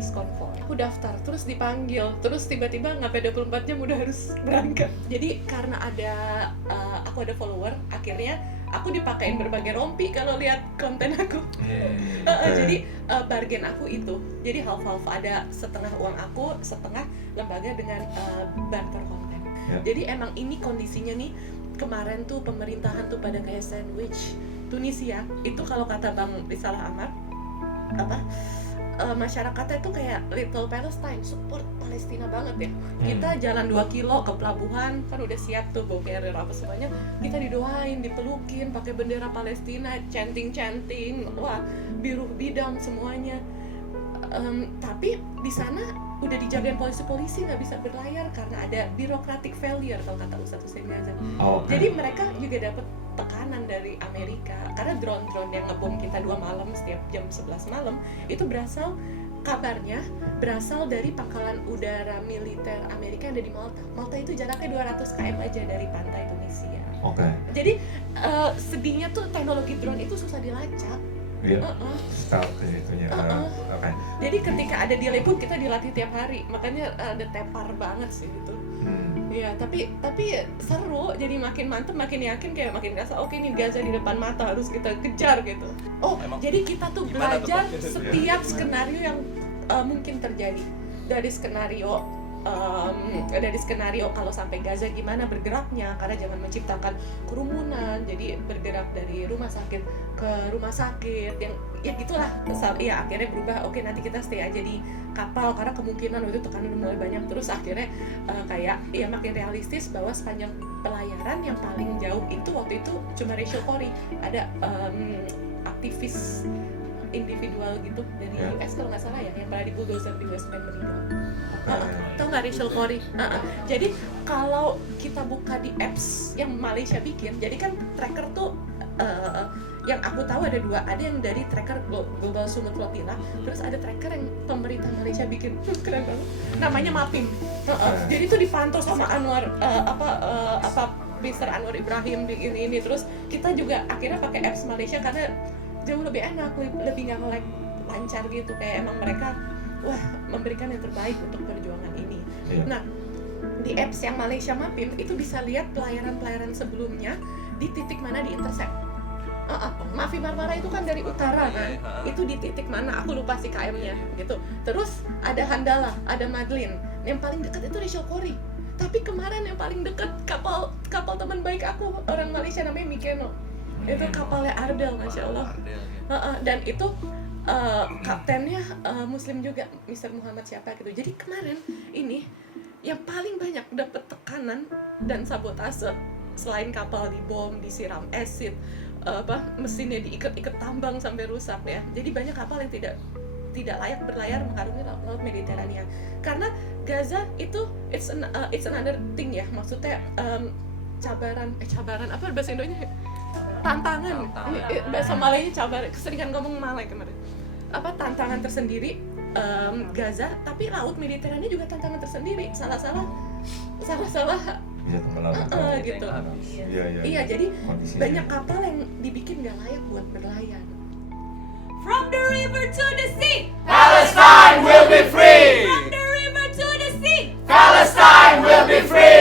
habis konvoy. Aku daftar, terus dipanggil, terus tiba-tiba nggak sampai 24 jam udah harus berangkat. Jadi karena aku ada follower, akhirnya aku dipakein berbagai rompi kalau lihat konten aku. Jadi bargain aku itu, jadi half-half, ada setengah uang aku, setengah lembaga dengan barter konten. Jadi emang ini kondisinya nih, kemarin tuh pemerintahan tuh pada kayak sandwich. Tunisia itu kalau kata Bang Risalah Amar, masyarakatnya itu kayak Little Palestine, support Palestina banget ya. Kita jalan 2 kilo ke pelabuhan, kan udah siap tuh bawa carrier apa semuanya, kita didoain, dipelukin, pakai bendera Palestina, chanting, wah biru bidang semuanya. Tapi di sana udah dijagain polisi nggak bisa berlayar karena ada bureaucratic failure kalau kata Ustadz Hussein Ghazali. Jadi mereka juga dapat tekanan dari Amerika karena drone yang ngebom kita 2 malam setiap jam 11 malam itu kabarnya berasal dari pangkalan udara militer Amerika yang ada di Malta. Malta itu jaraknya 200 km aja dari pantai Tunisia. Jadi sedihnya tuh teknologi drone itu susah dilacak. Jadi ketika ada delay pun kita dilatih tiap hari, makanya ada tepar banget sih gitu. Ya tapi seru, jadi makin mantep, makin yakin, kayak makin rasa oke nih Gaza di depan mata harus kita kejar gitu. Jadi kita tuh belajar setiap skenario yang mungkin terjadi, dari skenario kalau sampai Gaza gimana bergeraknya, karena jangan menciptakan kerumunan, jadi bergerak dari rumah sakit ke rumah sakit yang ya gitulah. Ya akhirnya berubah, oke nanti kita stay aja di kapal karena kemungkinan waktu itu tekanan mulai banyak, terus akhirnya kayak ya makin realistis bahwa sepanjang pelayaran yang paling jauh itu waktu itu cuma Rachel Corrie, ada aktivis individual gitu dari US kalau nggak salah ya, yang pernah di bulldozer di West Bank meninggal. Tau nggak Rachel Corrie? Jadi kalau kita buka di apps yang Malaysia bikin, jadi kan tracker tuh yang aku tahu ada 2, ada yang dari tracker Global Sumut Flotilla, terus ada tracker yang pemerintah Malaysia bikin, keren banget, namanya Mapim. Jadi itu dipantau sama Anwar Mr. Anwar Ibrahim ini, terus kita juga akhirnya pakai apps Malaysia karena jauh lebih enak, lebih nggak nge-lag, lancar gitu, kayak emang mereka memberikan yang terbaik untuk perjuangan ini. Nah di apps yang Malaysia Mapim itu bisa lihat pelayaran sebelumnya di titik mana di intercept. Mafi Marmara itu kan dari utara kan, itu di titik mana aku lupa sih KM-nya gitu. Terus ada Handala, ada Madlin, yang paling dekat itu Rachel Corrie. Tapi kemarin yang paling dekat kapal teman baik aku, orang Malaysia namanya Mikeno. Itu kapalnya Ardel, Masya Allah. Dan itu kaptennya Muslim juga, Mr. Muhammad siapa gitu. Jadi kemarin ini yang paling banyak dapat tekanan dan sabotase, selain kapal dibom, disiram acid, mesinnya diikat tambang sampai rusak ya. Jadi banyak kapal yang tidak layak berlayar mengarungi laut Mediterania. Karena Gaza itu it's another thing ya, maksudnya cabaran apa bahasa Indonya? Tantangan. Bahasa Malaynya cabar, keseringan ngomong Malay kemarin. Tantangan tersendiri Gaza, tapi laut Mediterania juga tantangan tersendiri. Salah-salah bisa tenggelam gitu. Iya, jadi banyak kapal yang dibikin nggak layak buat berlayar. From the river to the sea, Palestine will be free. from the river to the sea, Palestine will be free.